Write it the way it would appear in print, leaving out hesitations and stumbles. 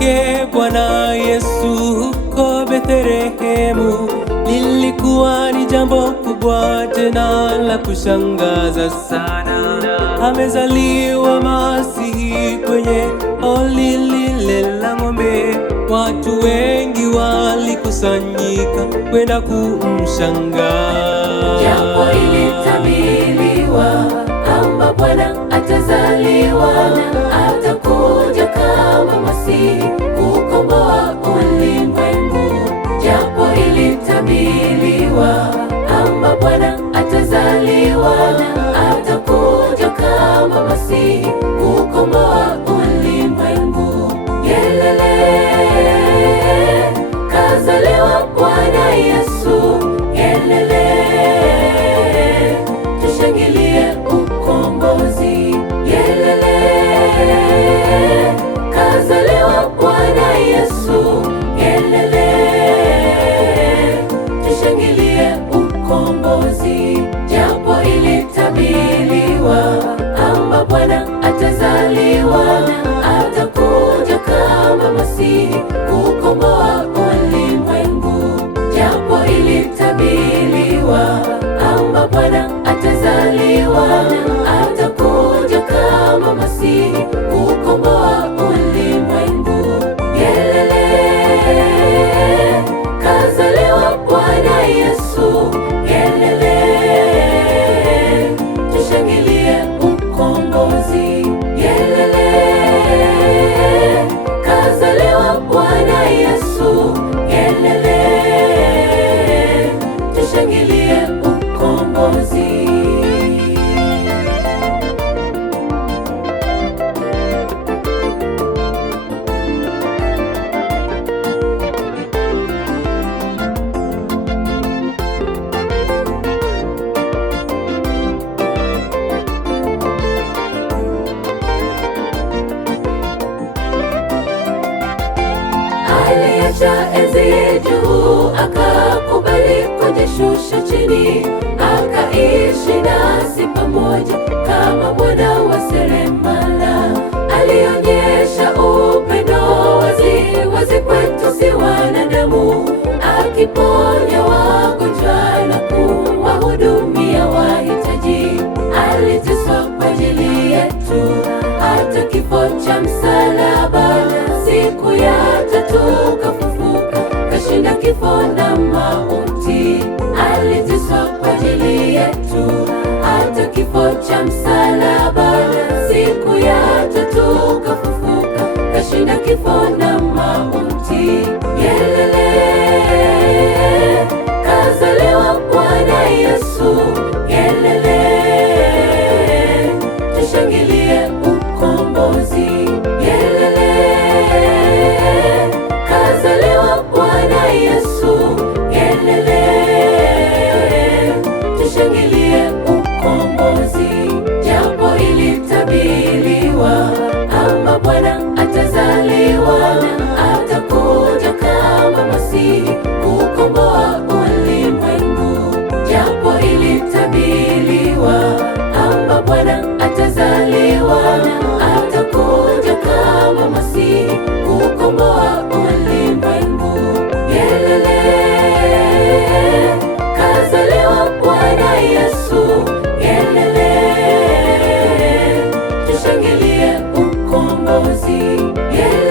lake Bwana Yesu huko Bethlehemu lilikuwa ni jambo kubwa tena la kushangaza sana. Amezaliwa Masihi kwenye holi lile la ng'ombe. Watu wengi walikusanyika kwenda kumshangaa. Japo ilitabiriwa kwamba Bwana atazaliwa na atakuja kama Masihi kukomboa ulimwengu. Japo ilitabiriwa kwamba Bwana atazaliwa na atakuja kama Masihi kukomboa ulimwengu. Yelele, kazaliwa Bwana Yesu. Yelele, tushangilie ukombozi. Yelele, kazaliwa Bwana Yesu. Yelele, tushangilie ukombozi. Japo ilitabiriwa kwamba Bwana atazaliwa na atakuja kama Masihi kukomboa ulimwengu. Japo ilitabiriwa kwamba Bwana atazaliwa na atakuja kama Masihi kukomboa ulimwengu. Yelele, kazaliwa Bwana Yesu. Yelele, tushangilie ukombozi. Yelele, kazaliwa Bwana Yesu. Yelele, tushangilie ukombozi. Aliacha enzi juu, akakubali kujishusha chini, akaishi nasi pamoja kama mwana wa seremala. Alionyesha upendo wazi wazi kwetu si wanadamu, akiponya wagonjwa na kuwahudumia wahitaji. Aliteswa kwa ajili yetu, hata kifo cha msalaba. Siku ya tatu kafufuka, kashinda kifo na mauti. Aliteswa kwa ajili yetu, hata kifo cha msalaba. Siku ya tatu kafufuka, kashinda kifo na mauti. Yelele, kazaliwa Bwana Yesu. Yelele, tushangilie ukombozi. Yelele, kazaliwa Bwana Yesu. Yelele, tushangilie ukombozi. Japo ilitabiriwa kwamba Bwana atazaliwa na atakuja kama Masihi kukomboa ulimwengu. Japo ilitabiriwa kwamba Bwana atazaliwa na atakuja kama Masihi kukomboa ulimwengu. Yelele, kazaliwa Bwana Yesu. Yelele, tushangilie ukombozi. Yelele,